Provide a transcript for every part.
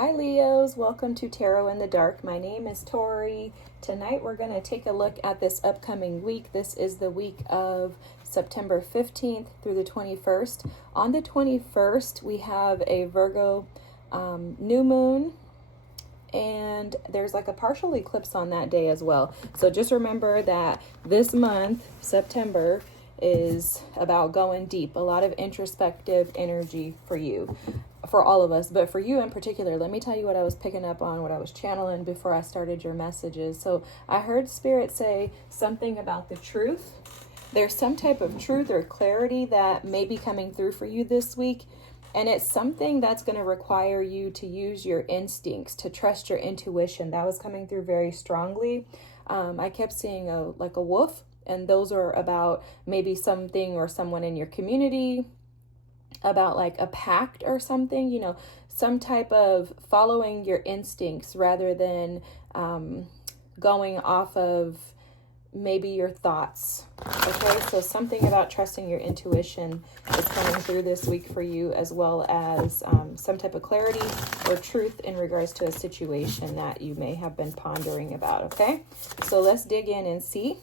Hi Leos, welcome to Tarot in the Dark. My name is Tori. Tonight we're going to take a look at this upcoming week. This is the week of September 15th through the 21st. On the 21st, we have a Virgo new moon, and there's like a partial eclipse on that day as well. So just remember that this month, September, is about going deep. A lot of introspective energy for you, for all of us, but for you in particular. Let me tell you what I was picking up on, what I was channeling before I started your messages. So I heard Spirit say something about the truth. There's some type of truth or clarity that may be coming through for you this week. And it's something that's going to require you to use your instincts, to trust your intuition. That was coming through very strongly. I kept seeing a wolf, and those are about maybe something or someone in your community, about like a pact or something, you know, some type of following your instincts rather than going off of maybe your thoughts. Okay, so something about trusting your intuition is coming through this week for you, as well as some type of clarity or truth in regards to a situation that you may have been pondering about. Okay, so let's dig in and see.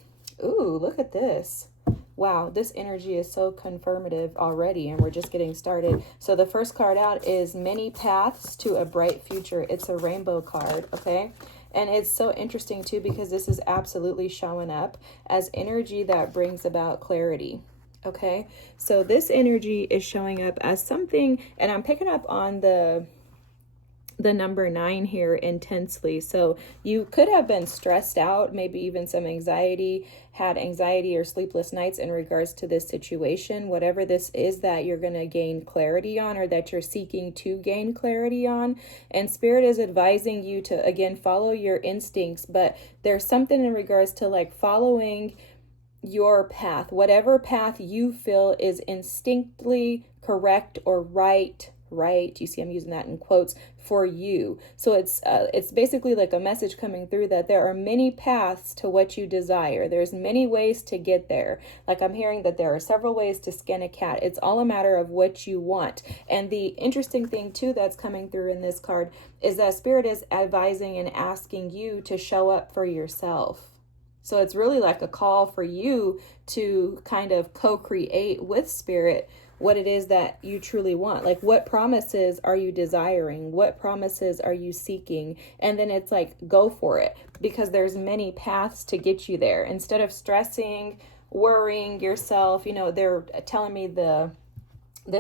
Ooh, look at this. Wow, this energy is so confirmative already, and we're just getting started. So the first card out is Many Paths to a Bright Future. It's a rainbow card, okay? And it's so interesting too, because this is absolutely showing up as energy that brings about clarity, okay? So this energy is showing up as something, and I'm picking up on the number 9 here intensely. So you could have been stressed out, maybe even some anxiety, had anxiety or sleepless nights in regards to this situation, whatever this is that you're going to gain clarity on, or that you're seeking to gain clarity on. And Spirit is advising you to, again, follow your instincts, but there's something in regards to like following your path, whatever path you feel is instinctively correct or right. You see, I'm using that in quotes, for you. So it's basically like a message coming through that there are many paths to what you desire. There's many ways to get there. Like I'm hearing that there are several ways to skin a cat. It's all a matter of what you want. And the interesting thing too that's coming through in this card is that Spirit is advising and asking you to show up for yourself. So it's really like a call for you to kind of co-create with Spirit what it is that you truly want. Like, what promises are you desiring? What promises are you seeking? And then it's like, go for it, because there's many paths to get you there. Instead of stressing, worrying yourself, you know, they're telling me the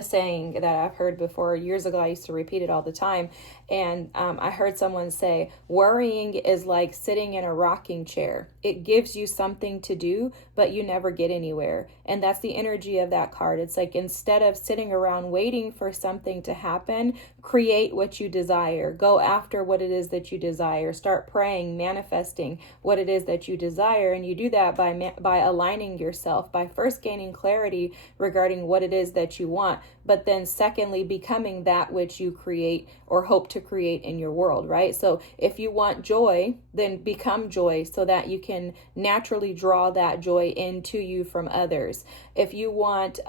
saying that I've heard before years ago. I used to repeat it all the time. And I heard someone say, worrying is like sitting in a rocking chair. It gives you something to do, but you never get anywhere. And that's the energy of that card. It's like, instead of sitting around waiting for something to happen, create what you desire. Go after what it is that you desire. Start praying, manifesting what it is that you desire. And you do that by aligning yourself, by first gaining clarity regarding what it is that you want, but then secondly, becoming that which you create or hope to create in your world, right? So if you want joy, then become joy so that you can naturally draw that joy into you from others. If you want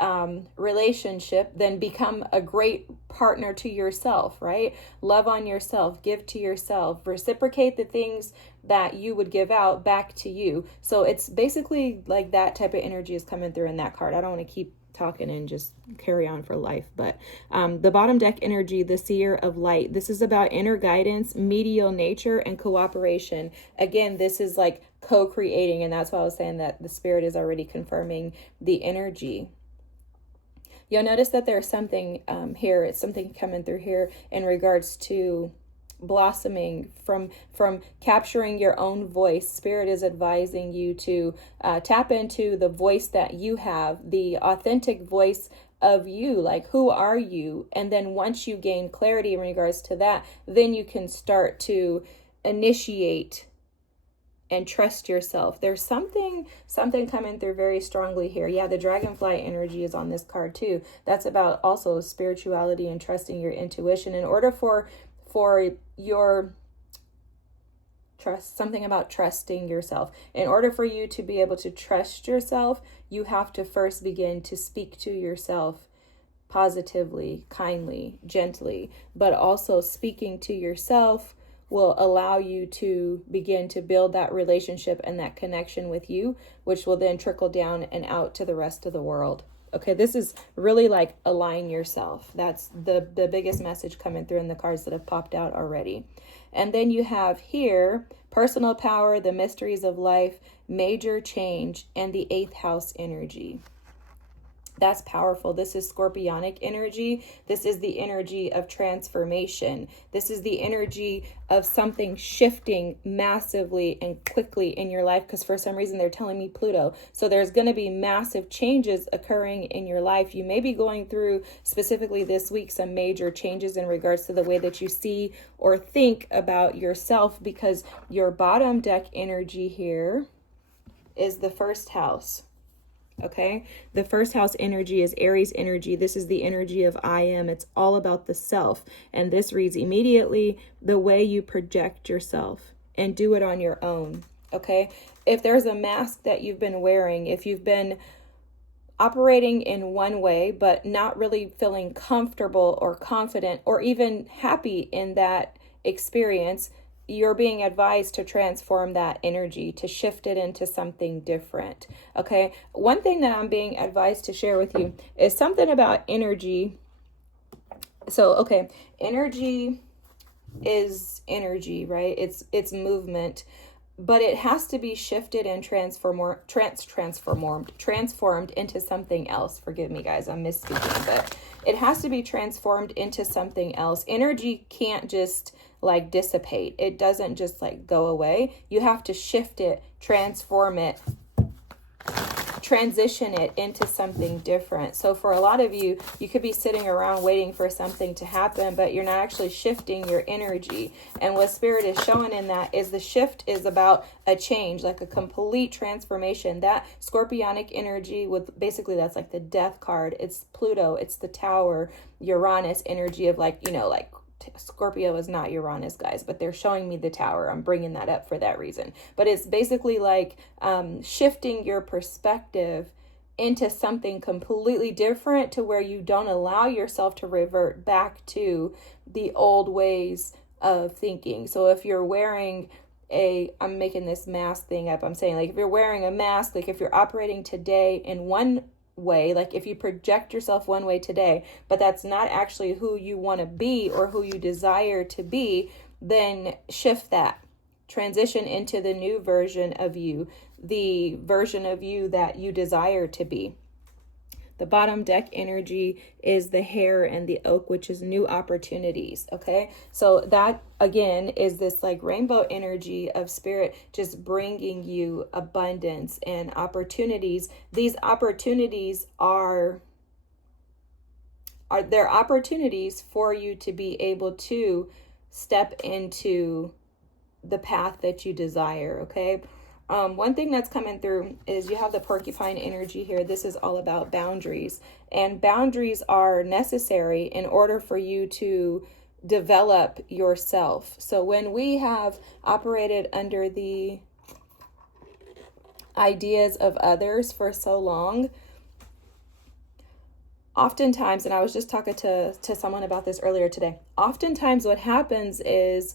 relationship, then become a great partner to yourself, right? Love on yourself, give to yourself, reciprocate the things that you would give out back to you. So it's basically like that type of energy is coming through in that card. I don't want to keep talking and just carry on for life, but the bottom deck energy, the Seer of Light, this is about inner guidance, medial nature, and cooperation. Again, this is like co-creating, and that's why I was saying that the Spirit is already confirming the energy. You'll notice that there's something here, it's something coming through here in regards to blossoming, from capturing your own voice. Spirit is advising you to tap into the voice that you have, the authentic voice of you. Like, who are you? And then once you gain clarity in regards to that, then you can start to initiate and trust yourself. There's something coming through very strongly here. Yeah, the dragonfly energy is on this card too. That's about also spirituality and trusting your intuition. In order for your trust, something about trusting yourself. In order for you to be able to trust yourself, you have to first begin to speak to yourself positively, kindly, gently, but also speaking to yourself will allow you to begin to build that relationship and that connection with you, which will then trickle down and out to the rest of the world. Okay, this is really like align yourself. That's the biggest message coming through in the cards that have popped out already. And then you have here personal power, the mysteries of life, major change, and the 8th house energy. That's powerful. This is scorpionic energy. This is the energy of transformation. This is the energy of something shifting massively and quickly in your life, because for some reason they're telling me Pluto. So there's going to be massive changes occurring in your life. You may be going through, specifically this week, some major changes in regards to the way that you see or think about yourself, because your bottom deck energy here is the 1st house. Okay, the 1st house energy is Aries energy. This is the energy of I am. It's all about the self. And this reads immediately the way you project yourself and do it on your own. Okay, if there's a mask that you've been wearing, if you've been operating in one way, but not really feeling comfortable or confident or even happy in that experience, you're being advised to transform that energy, to shift it into something different. Okay. One thing that I'm being advised to share with you is something about energy. So, okay, energy is energy, right? It's movement, but it has to be shifted and transformed into something else. Forgive me, guys, I'm misspeaking, but it has to be transformed into something else. Energy can't just like dissipate. It doesn't just like go away. You have to shift it, transform it, transition it into something different. So for a lot of you, you could be sitting around waiting for something to happen, but you're not actually shifting your energy. And what Spirit is showing in that is the shift is about a change, like a complete transformation. That scorpionic energy with basically that's like the death card. It's Pluto, it's the Tower, Uranus energy of like, like Scorpio is not Uranus, guys, but they're showing me the Tower. I'm bringing that up for that reason. But it's basically like shifting your perspective into something completely different, to where you don't allow yourself to revert back to the old ways of thinking. So if you're wearing I'm making this mask thing up. I'm saying like if you're wearing a mask, like if you're operating today in one way, like if you project yourself one way today, but that's not actually who you want to be or who you desire to be, then shift that, transition into the new version of you, the version of you that you desire to be. The bottom deck energy is the Hare and the Oak, which is new opportunities. Okay. So that again is this like rainbow energy of Spirit, just bringing you abundance and opportunities. These opportunities are there opportunities for you to be able to step into the path that you desire. Okay. One thing that's coming through is you have the porcupine energy here. This is all about boundaries, and boundaries are necessary in order for you to develop yourself. So when we have operated under the ideas of others for so long, oftentimes, and I was just talking to someone about this earlier today, oftentimes what happens is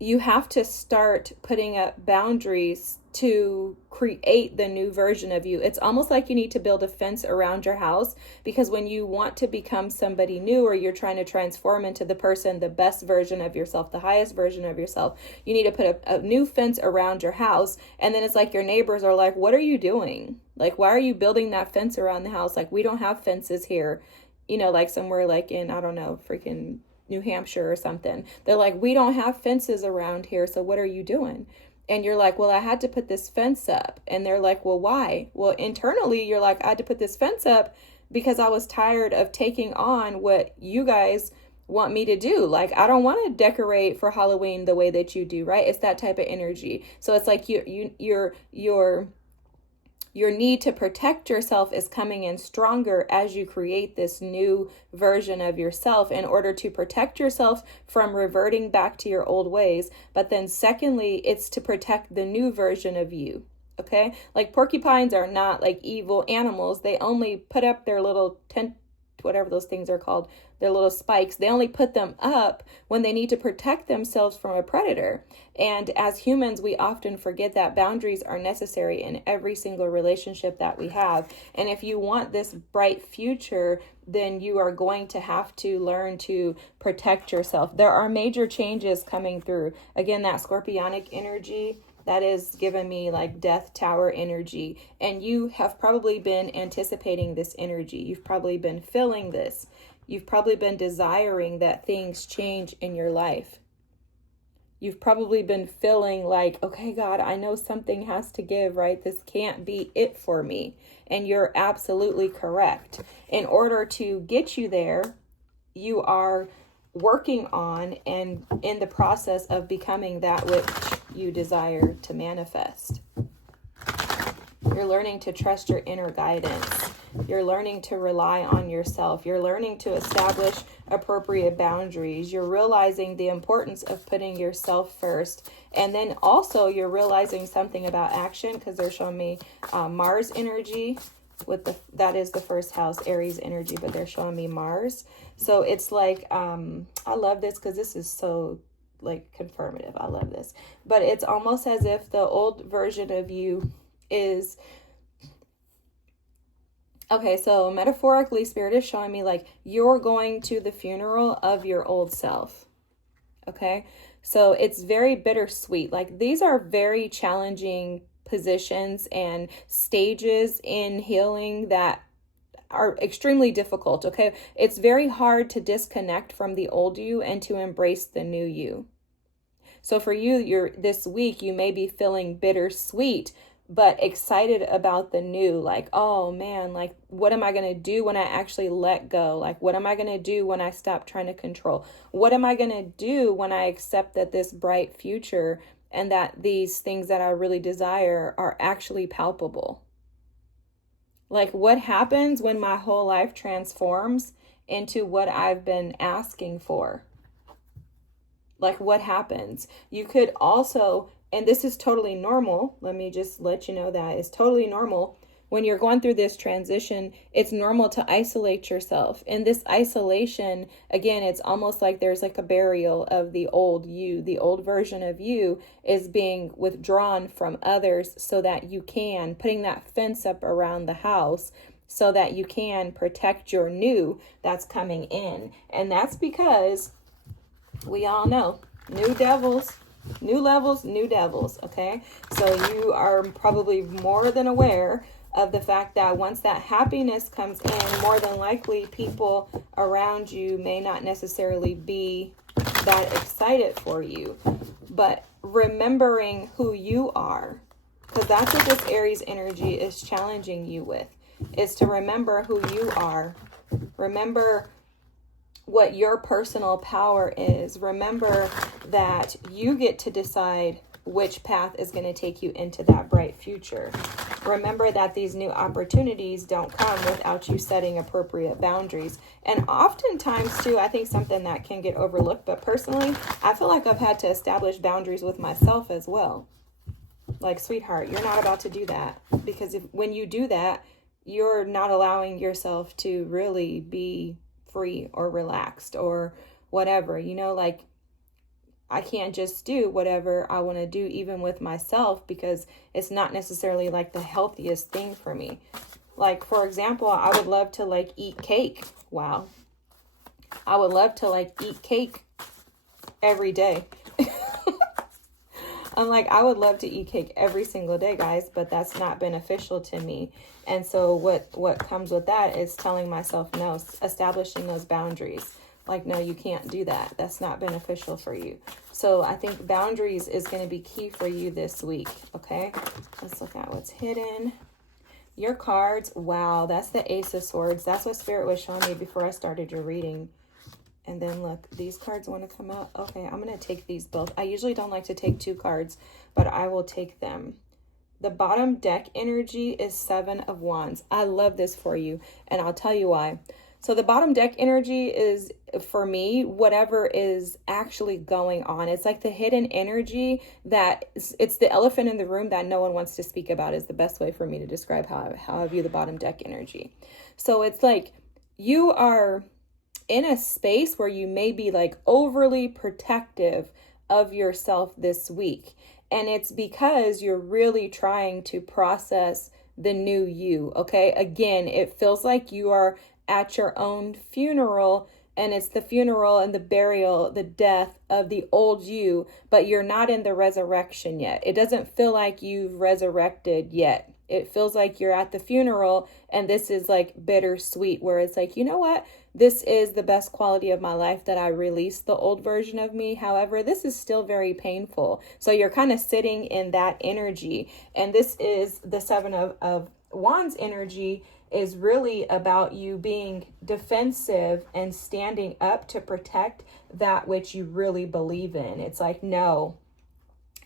you have to start putting up boundaries to create the new version of you. It's almost like you need to build a fence around your house, because when you want to become somebody new, or you're trying to transform into the person, the best version of yourself, the highest version of yourself, you need to put a new fence around your house. And then it's like your neighbors are like, what are you doing? Like, why are you building that fence around the house? Like, we don't have fences here, like somewhere like in, I don't know, freaking New Hampshire or something. They're like, we don't have fences around here, so what are you doing? And you're like, well, I had to put this fence up. And they're like, well, why? Well, internally, you're like, I had to put this fence up because I was tired of taking on what you guys want me to do. Like, I don't want to decorate for Halloween the way that you do, right? It's that type of energy. So it's like your need to protect yourself is coming in stronger as you create this new version of yourself in order to protect yourself from reverting back to your old ways. But then secondly, it's to protect the new version of you. Okay. Like porcupines are not like evil animals. They only put up their little whatever those things are called, their little spikes, they only put them up when they need to protect themselves from a predator. And as humans, we often forget that boundaries are necessary in every single relationship that we have. And if you want this bright future, then you are going to have to learn to protect yourself. There are major changes coming through. Again, that scorpionic energy, that is giving me like death tower energy. And you have probably been anticipating this energy. You've probably been feeling this. You've probably been desiring that things change in your life. You've probably been feeling like, okay, God, I know something has to give, right? This can't be it for me. And you're absolutely correct. In order to get you there, you are working on and in the process of becoming that which you desire to manifest. You're learning to trust your inner guidance. You're learning to rely on yourself. You're learning to establish appropriate boundaries. You're realizing the importance of putting yourself first. And then also you're realizing something about action, because they're showing me Mars energy that is the first house, Aries energy, but they're showing me Mars. So it's like, I love this because this is so like confirmative. I love this. But it's almost as if the old version of you is, okay, so metaphorically, Spirit is showing me like you're going to the funeral of your old self. Okay, so it's very bittersweet. Like these are very challenging positions and stages in healing that are extremely difficult. Okay, it's very hard to disconnect from the old you and to embrace the new you. So for you, this week, you may be feeling bittersweet, but excited about the new. Like, oh man, like what am I going to do when I actually let go? Like, what am I going to do when I stop trying to control? What am I going to do when I accept that this bright future and that these things that I really desire are actually palpable? Like, what happens when my whole life transforms into what I've been asking for? Like, what happens? You could also, and this is totally normal, let me just let you know that it's totally normal. When you're going through this transition, it's normal to isolate yourself. In this isolation, again, it's almost like there's like a burial of the old you. The old version of you is being withdrawn from others so that you can, putting that fence up around the house so that you can protect your new that's coming in. And that's because we all know new devils, new levels, new devils. Okay. So you are probably more than aware of the fact that once that happiness comes in, more than likely people around you may not necessarily be that excited for you. But remembering who you are, because that's what this Aries energy is challenging you with, is to remember who you are. Remember what your personal power is. Remember that you get to decide which path is going to take you into that bright future. Remember that these new opportunities don't come without you setting appropriate boundaries. And oftentimes too, I think something that can get overlooked, but personally, I feel like I've had to establish boundaries with myself as well. Like, sweetheart, you're not about to do that, because when you do that, you're not allowing yourself to really be free or relaxed or whatever, like I can't just do whatever I want to do, even with myself, because it's not necessarily like the healthiest thing for me. Like, for example, I would love to like eat cake. Wow. I would love to like eat cake every day. I'm like, I would love to eat cake every single day, guys, but that's not beneficial to me. And so what comes with that is telling myself no, establishing those boundaries. Like, no, you can't do that. That's not beneficial for you. So I think boundaries is going to be key for you this week. Okay, let's look at what's hidden. Your cards. Wow, that's the Ace of Swords. That's what Spirit was showing me before I started your reading. And then look, these cards want to come out. Okay, I'm going to take these both. I usually don't like to take two cards, but I will take them. The bottom deck energy is Seven of Wands. I love this for you, and I'll tell you why. So the bottom deck energy is, for me, whatever is actually going on. It's like the hidden energy it's the elephant in the room that no one wants to speak about, is the best way for me to describe how I view the bottom deck energy. So it's like you are in a space where you may be like overly protective of yourself this week. And it's because you're really trying to process the new you. Okay. Again, it feels like you are at your own funeral, and it's the funeral and the burial, the death of the old you, but you're not in the resurrection yet. It doesn't feel like you've resurrected yet. It feels like you're at the funeral, and this is like bittersweet, where it's like, you know what? This is the best quality of my life, that I released the old version of me. However, this is still very painful. So you're kind of sitting in that energy. And this is the Seven of Wands energy, is really about you being defensive and standing up to protect that which you really believe in. It's like, no,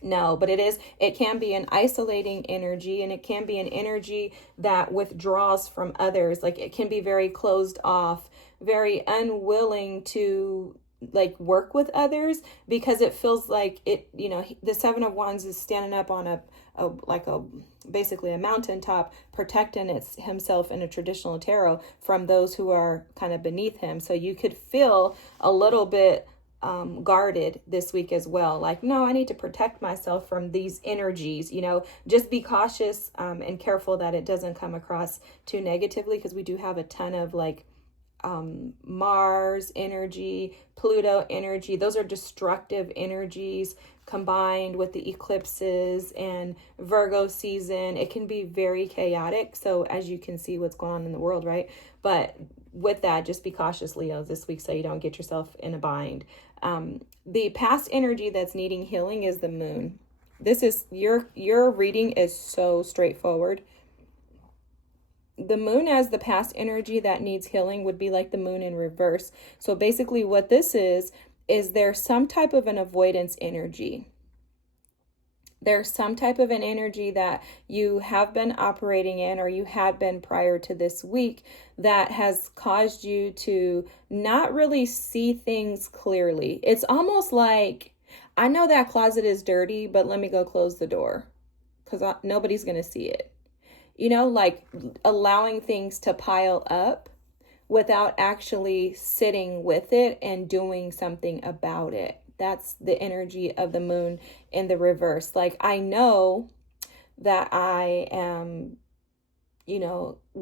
but it can be an isolating energy, and it can be an energy that withdraws from others. Like, it can be very closed off, very unwilling to like work with others, because it feels like it, the Seven of Wands is standing up on basically a mountaintop, protecting himself in a traditional tarot from those who are kind of beneath him. So you could feel a little bit guarded this week as well. Like, no, I need to protect myself from these energies. Just be cautious and careful that it doesn't come across too negatively, because we do have a ton of like Mars energy, Pluto energy. Those are destructive energies combined with the eclipses and Virgo season. It can be very chaotic. So as you can see what's going on in the world, right? But with that, just be cautious, Leo, this week, so you don't get yourself in a bind. The past energy that's needing healing is the moon. This is your reading is so straightforward. The moon as the past energy that needs healing would be like the moon in reverse. So basically what this is there's some type of an avoidance energy. There's some type of an energy that you have been operating in, or you had been prior to this week, that has caused you to not really see things clearly. It's almost like, I know that closet is dirty, but let me go close the door because nobody's going to see it. Like allowing things to pile up without actually sitting with it and doing something about it. That's the energy of the moon in the reverse. Like, I know that I am,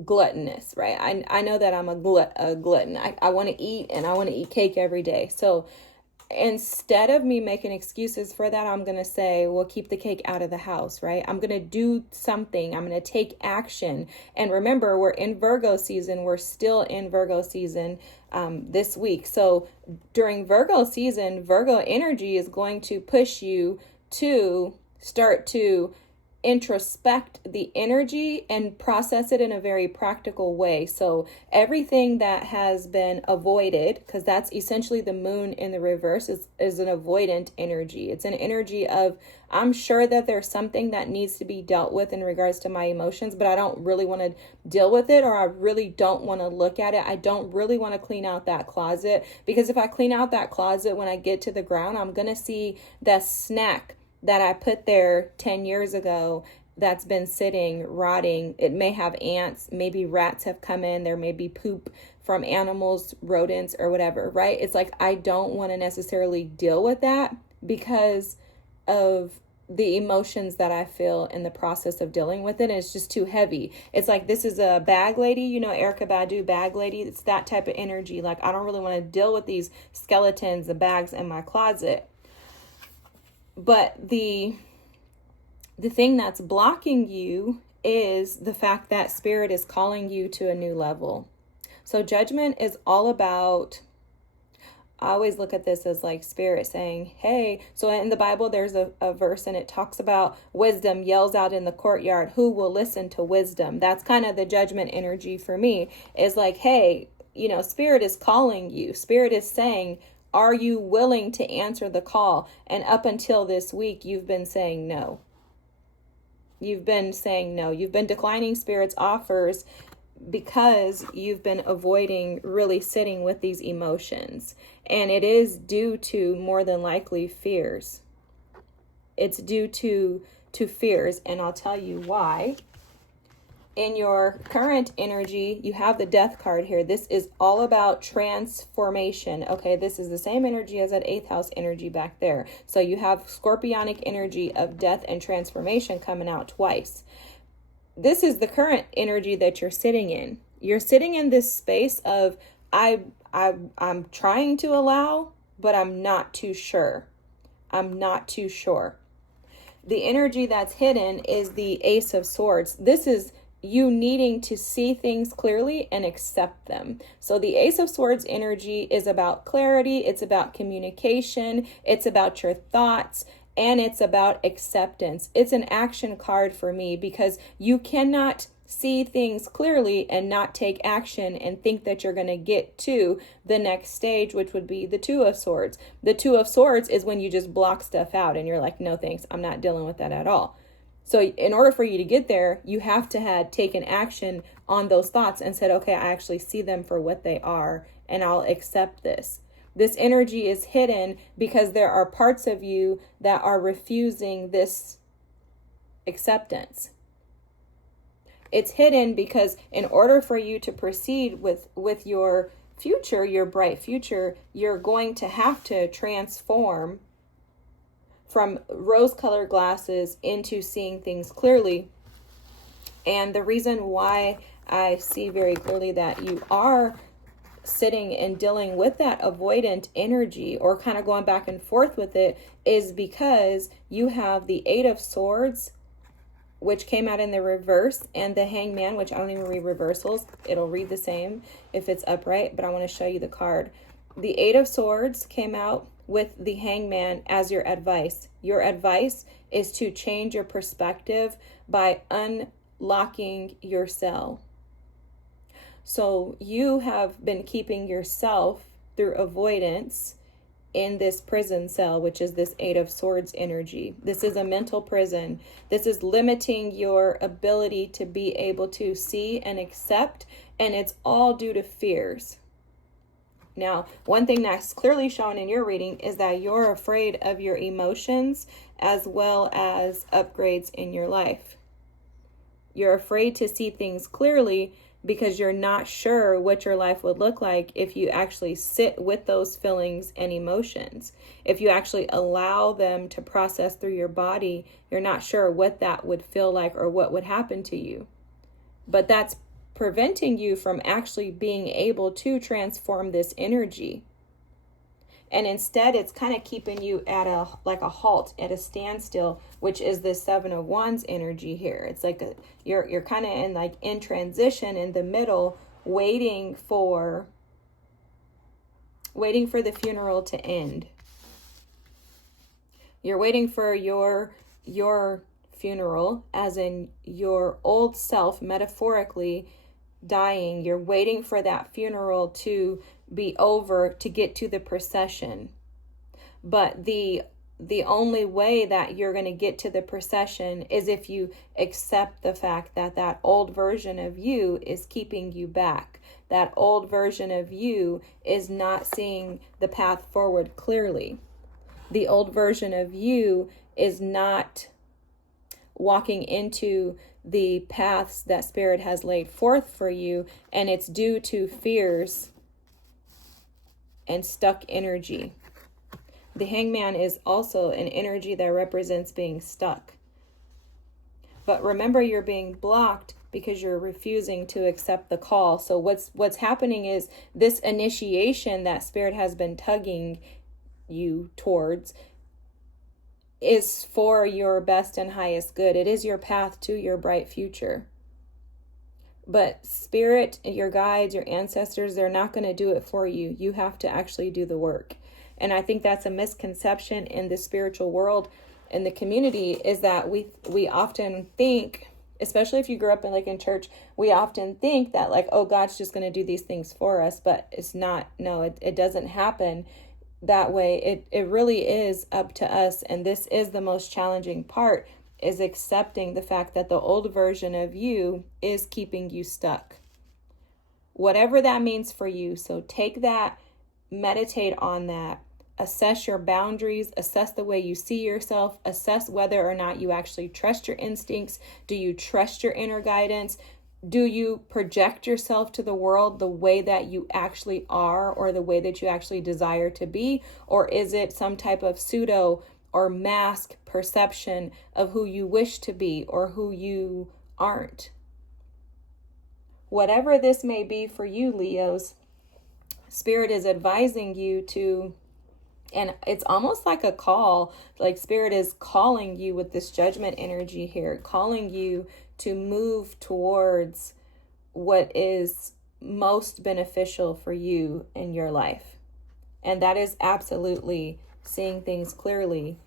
gluttonous, right? I know that I'm a glutton. I want to eat, and I want to eat cake every day. So instead of me making excuses for that, I'm going to say, well, keep the cake out of the house, right? I'm going to do something. I'm going to take action. And remember, we're in Virgo season. We're still in Virgo season this week. So during Virgo season, Virgo energy is going to push you to start to introspect the energy and process it in a very practical way. So everything that has been avoided, because that's essentially the moon in the reverse, is an avoidant energy. It's an energy of, I'm sure that there's something that needs to be dealt with in regards to my emotions, but I don't really want to deal with it, or I really don't want to look at it. I don't really want to clean out that closet, because if I clean out that closet, when I get to the ground, I'm going to see that snack that I put there 10 years ago that's been sitting, rotting. It may have ants, maybe rats have come in, there may be poop from animals, rodents, or whatever, right? It's like, I don't want to necessarily deal with that because of the emotions that I feel in the process of dealing with it. And it's just too heavy. It's like, this is a bag lady, Erykah Badu, bag lady. It's that type of energy. Like, I don't really want to deal with these skeletons, the bags in my closet. But the thing that's blocking you is the fact that Spirit is calling you to a new level. So judgment is all about, I always look at this as like Spirit saying, hey, so in the Bible, there's a verse and it talks about wisdom yells out in the courtyard, who will listen to wisdom? That's kind of the judgment energy for me, is like, hey, Spirit is calling you. Spirit is saying, are you willing to answer the call? And up until this week, you've been saying no. You've been saying no. You've been declining Spirit's offers because you've been avoiding really sitting with these emotions. And it is due to, more than likely, fears. It's due to fears. And I'll tell you why. In your current energy, you have the death card here. This is all about transformation. Okay, this is the same energy as that 8th house energy back there. So you have scorpionic energy of death and transformation coming out twice. This is the current energy that you're sitting in. You're sitting in this space of I'm trying to allow, but I'm not too sure. I'm not too sure. The energy that's hidden is the Ace of Swords. This is you needing to see things clearly and accept them. So the Ace of Swords energy is about clarity, it's about communication, it's about your thoughts, and it's about acceptance. It's an action card for me because you cannot see things clearly and not take action and think that you're going to get to the next stage, which would be the 2 of Swords. The 2 of Swords is when you just block stuff out and you're like, no thanks, I'm not dealing with that at all. So in order for you to get there, you have to have taken action on those thoughts and said, okay, I actually see them for what they are and I'll accept this. This energy is hidden because there are parts of you that are refusing this acceptance. It's hidden because in order for you to proceed with your future, your bright future, you're going to have to transform from rose-colored glasses into seeing things clearly. And the reason why I see very clearly that you are sitting and dealing with that avoidant energy or kind of going back and forth with it is because you have the 8 of Swords, which came out in the reverse, and the Hangman, which I don't even read reversals. It'll read the same if it's upright, but I want to show you the card. The 8 of Swords came out with the Hangman as your advice. Your advice is to change your perspective by unlocking your cell. So you have been keeping yourself through avoidance in this prison cell, which is this 8 of Swords energy. This is a mental prison. This is limiting your ability to be able to see and accept, and it's all due to fears. Now, one thing that's clearly shown in your reading is that you're afraid of your emotions as well as upgrades in your life. You're afraid to see things clearly because you're not sure what your life would look like if you actually sit with those feelings and emotions. If you actually allow them to process through your body, you're not sure what that would feel like or what would happen to you. But that's preventing you from actually being able to transform this energy. And instead, it's kind of keeping you at a halt, at a standstill, which is the 7 of Wands energy here. It's like you're kind of in transition in the middle, waiting for the funeral to end. You're waiting for your funeral, as in your old self, metaphorically dying. You're waiting for that funeral to be over to get to the procession. But the only way that you're going to get to the procession is if you accept the fact that that old version of you is keeping you back. That old version of you is not seeing the path forward clearly. The old version of you is not walking into the paths that Spirit has laid forth for you, and it's due to fears and stuck energy. The Hangman is also an energy that represents being stuck. But remember, you're being blocked because you're refusing to accept the call. So what's happening is this initiation that Spirit has been tugging you towards is for your best and highest good. It is your path to your bright future. But Spirit, your guides, your ancestors, they're not going to do it for you. You have to actually do the work. And I think that's a misconception in the spiritual world, in the community, is that we often think, especially if you grew up in church, we often think that oh, God's just going to do these things for us, but it's not. No, it doesn't happen that way. It really is up to us. And this is the most challenging part, is accepting the fact that the old version of you is keeping you stuck. Whatever that means for you. So take that, meditate on that, assess your boundaries, assess the way you see yourself, assess whether or not you actually trust your instincts. Do you trust your inner guidance? Do you project yourself to the world the way that you actually are, or the way that you actually desire to be? Or is it some type of pseudo or mask perception of who you wish to be or who you aren't? Whatever this may be for you, Leos, Spirit is advising you to, and it's almost like a call, like Spirit is calling you with this judgment energy here, calling you to move towards what is most beneficial for you in your life. And that is absolutely seeing things clearly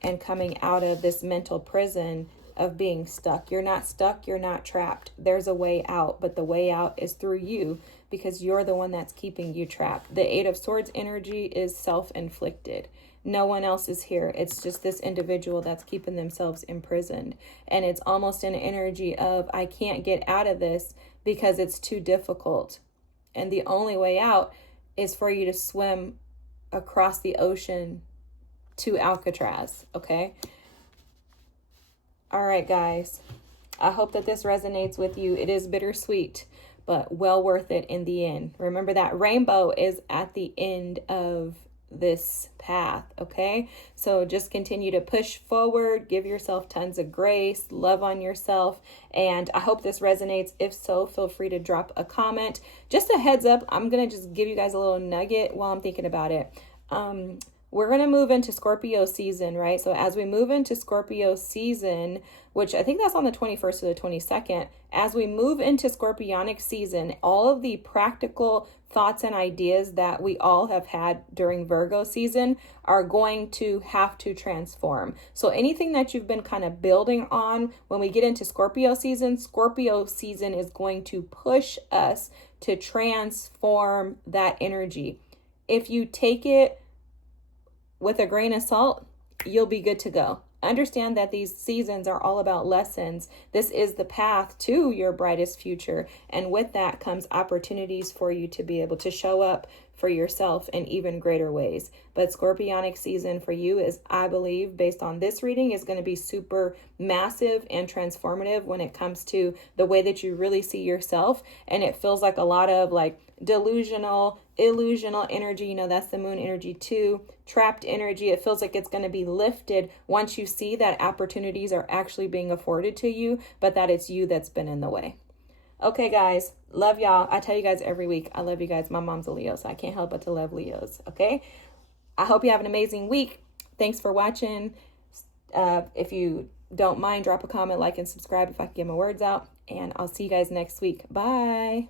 and coming out of this mental prison of being stuck. You're not stuck, you're not trapped. There's a way out, but the way out is through you, because you're the one that's keeping you trapped. The Eight of Swords energy is self-inflicted. No one else is here. It's just this individual that's keeping themselves imprisoned. And it's almost an energy of, I can't get out of this because it's too difficult. And the only way out is for you to swim across the ocean to Alcatraz, okay? All right, guys. I hope that this resonates with you. It is bittersweet, but well worth it in the end. Remember that rainbow is at the end of this path, okay? So just continue to push forward, give yourself tons of grace, love on yourself, and I hope this resonates. If so, feel free to drop a comment. Just a heads up, I'm going to just give you guys a little nugget while I'm thinking about it. We're going to move into Scorpio season, right? So as we move into Scorpio season, which I think that's on the 21st to the 22nd, as we move into Scorpionic season, all of the practical thoughts and ideas that we all have had during Virgo season are going to have to transform. So anything that you've been kind of building on, when we get into Scorpio season is going to push us to transform that energy. If you take it with a grain of salt, you'll be good to go. Understand that these seasons are all about lessons. This is the path to your brightest future. And with that comes opportunities for you to be able to show up for yourself in even greater ways. But Scorpionic season for you is, I believe, based on this reading, is going to be super massive and transformative when it comes to the way that you really see yourself. And it feels like a lot of like delusional, illusional energy. You know, that's the moon energy too. Trapped energy. It feels like it's going to be lifted once you see that opportunities are actually being afforded to you, but that it's you that's been in the way. Okay, guys, love y'all. I tell you guys every week, I love you guys. My mom's a Leo, so I can't help but to love Leos, okay? I hope you have an amazing week. Thanks for watching. If you don't mind, drop a comment, like, and subscribe if I can get my words out. And I'll see you guys next week. Bye.